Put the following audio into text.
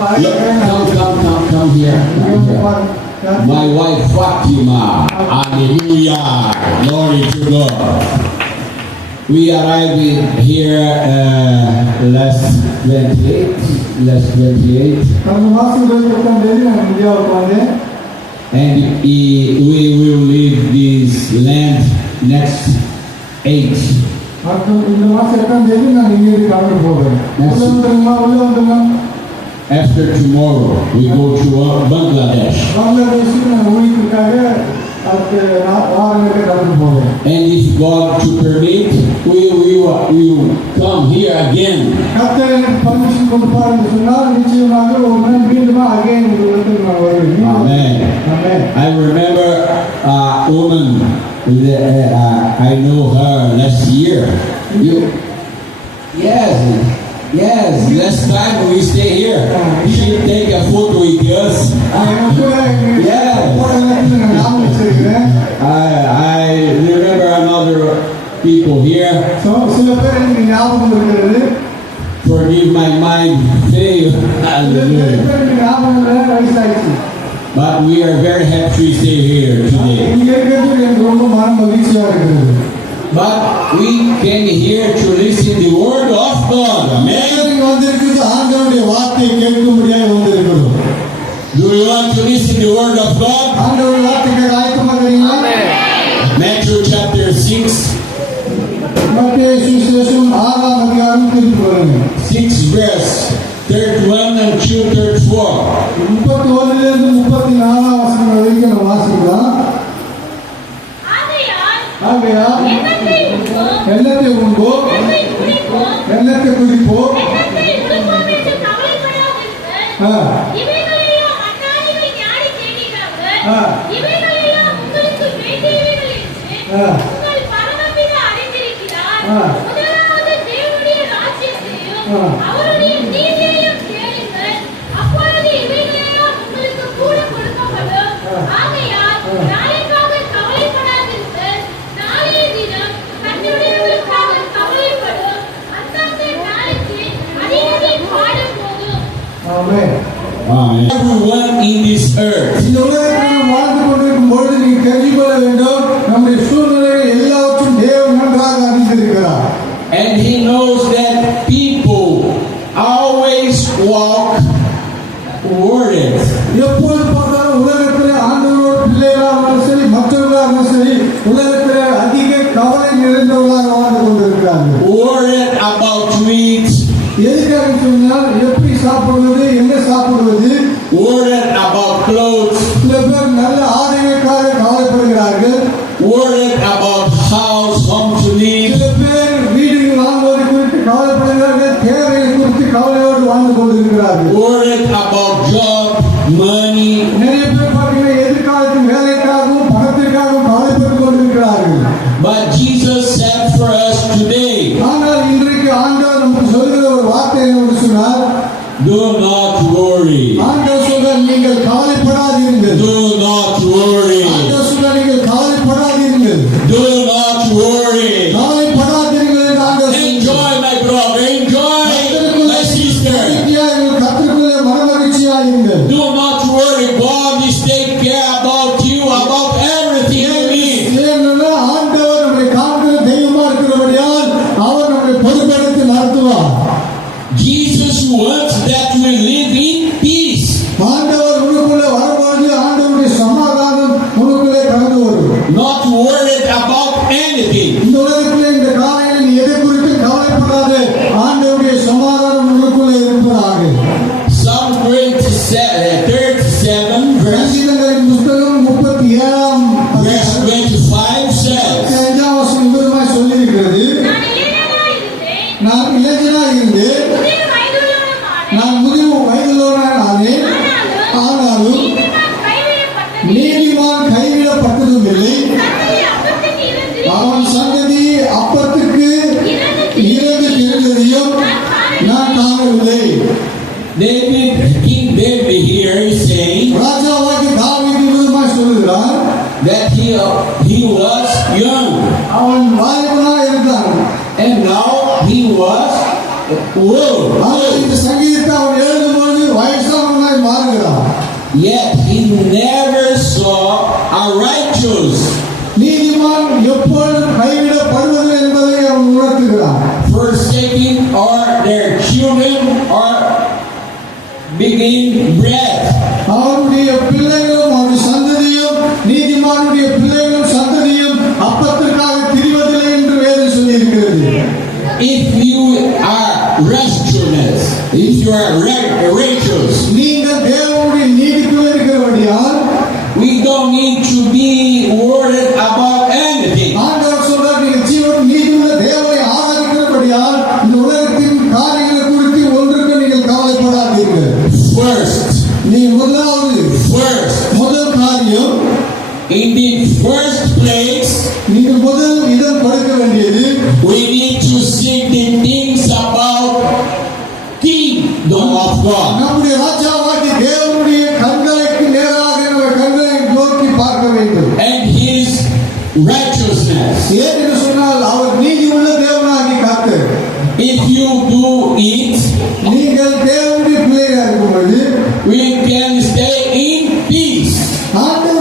Come here. My wife Fatima. Hallelujah. Glory to God. We arrived here last 28. And we will leave this land next 8. After tomorrow, we go to Bangladesh. And if God to permit, we will come here again. Amen. I remember a woman, I know her last year. Yes, last time we stay here, she take a photo with us. Yes. I remember another people here. Forgive my mind fail. But we are very happy to stay here today. But we came here to listen the word of God. Amen. Do you want to listen the word of God? Amen. Matthew chapter 6. 6 verse 31 and 34. எண்ணத்தை உண்போ எண்ணத்தை குடிப்போ Everyone in this earth. And he knows that people always walk worried. Worried about meat. Worried about clothes. Worried about house, home to live. Worried about job, money. But Jesus said for us today, do not worry. Do not worry. Do not worry. Enjoy, my brother. Enjoy, my sister. Do not worry. God is taking care about you, about everything you need. Jesus wants that we live in peace. Not worried about anything. Psalm 37 verse 25 says, நீதிமான் கைவிடப்பட்டதும் இல்லை, அவன் சந்ததி அப்பத்துக்கு இறந்து திரண்டதையும் நான் காணவில்லை. King David here is saying ராஜாவாகி தாவீது விதமாய் சொல்லுகிறார் that he was young அவன் வாலிபனாக இருந்தான். and now he was old. இந்த சங்கீதத்தை அவன் எழுதும்போது வயசா begin bread. அவருடைய பிள்ளைகளும் அவருடைய சந்ததியும் நீதிமானுடைய பிள்ளைகளும் சந்ததியும் அப்பத்திற்காக திரிவதில்லை என்று வேதம் சொல்லியிருக்கிறது. If you are righteous, if you are righteous, நீங்கள் தேவனுடைய நீதிக்குள் இருக்கிறபடியால் we don't need to be worried about anything. ஆண்டவர் சொல்றார், நீங்கள் ஜீவன் நீதியுள்ள தேவனை ஆராதிக்கிறபடியால் இந்த உலகத்தின் காரியங்களை குறித்து ஒன்றுக்கு நீங்கள் கவலைப்படாதீர்கள். First, நீ முதல் காரியம், in the first place, நீங்கள் முதல் இடம் கொடுக்க வேண்டியது, we need to seek the things about kingdom of God நம்முடைய ராஜாவாகிய தேவனுடைய கண்களுக்கு நேராக நம்முடைய கண்களை நோக்கி பார்க்க வேண்டும். and His righteousness. ஏன் என்று சொன்னால் அவர் நீதி உள்ள தேவனாகி காத்து. If you do it, நீங்கள் தேவனுடைய பிள்ளையாக இருக்கும்போது we can stay in peace. ஆண்டவர்